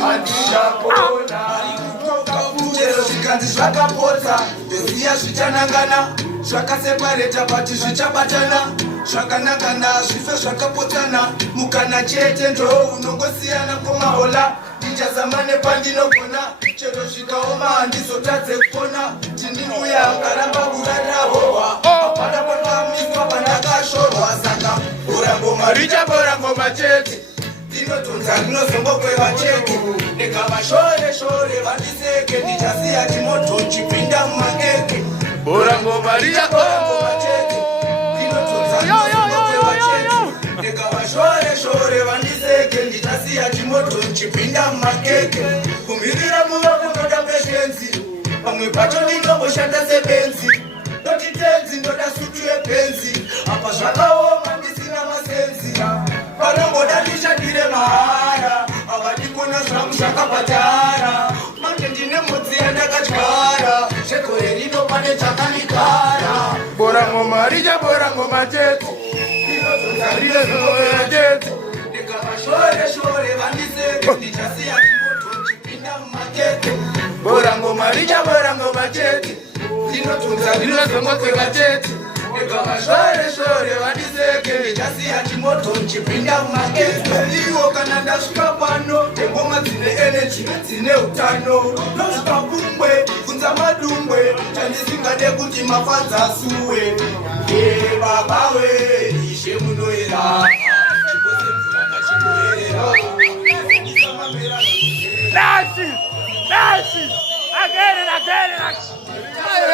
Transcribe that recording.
handingapona chero zvikanzi zvakapota ndoziya zvichanangana zvakasepareta pati zvichabatana zvakanangana zvife zvakapotsana mukana chete ndo unongosiyana komahola ndichazama nepandinogona chero zvikaoma handizotadze kupona tinimuya karamba kurarahohwa hapana pakamiswa pandakashorwa saka bora ngoma richabora ngoma chete ndinotonza rinozongokweva cheke ndikavashore vandiseke ndichasiya chimoto chipinda mumakeke bora ngoma richabora ngoma chete ndinotonza rinozongokweva cheke ndikavashore vandiseke ndichasiya chimoto chipinda mumakeke kumirira muva kunoda peshenzi pamwe pacho ndinongoshanda sebenzi notitenzi ndoda sutu yepenzi apa zvakaoma ndisina masenzi panongoda ndishandire mahara avadikona zvangu zvakabhatara manje ndine mudzi yandakatyara zvegore rino pane chakanikara bora ngoma richabora ngoma chete rinozongokweva chete ndikavashore vandiseke ndichasiya chimoto chipinda mumakeke bora ngoma richabora ngoma chete rinotunza rinozongokweva chete ndikavashore vandiseke ndichasiya chimoto chipinda mumakeke iwo kana ndasvika pano ngoma dzine eneji dzine utano nosvika kumbwe kunza madumbwe chandisingade kuti mafadza suwe ye baba we ishe munoera That's it! Again and again and again!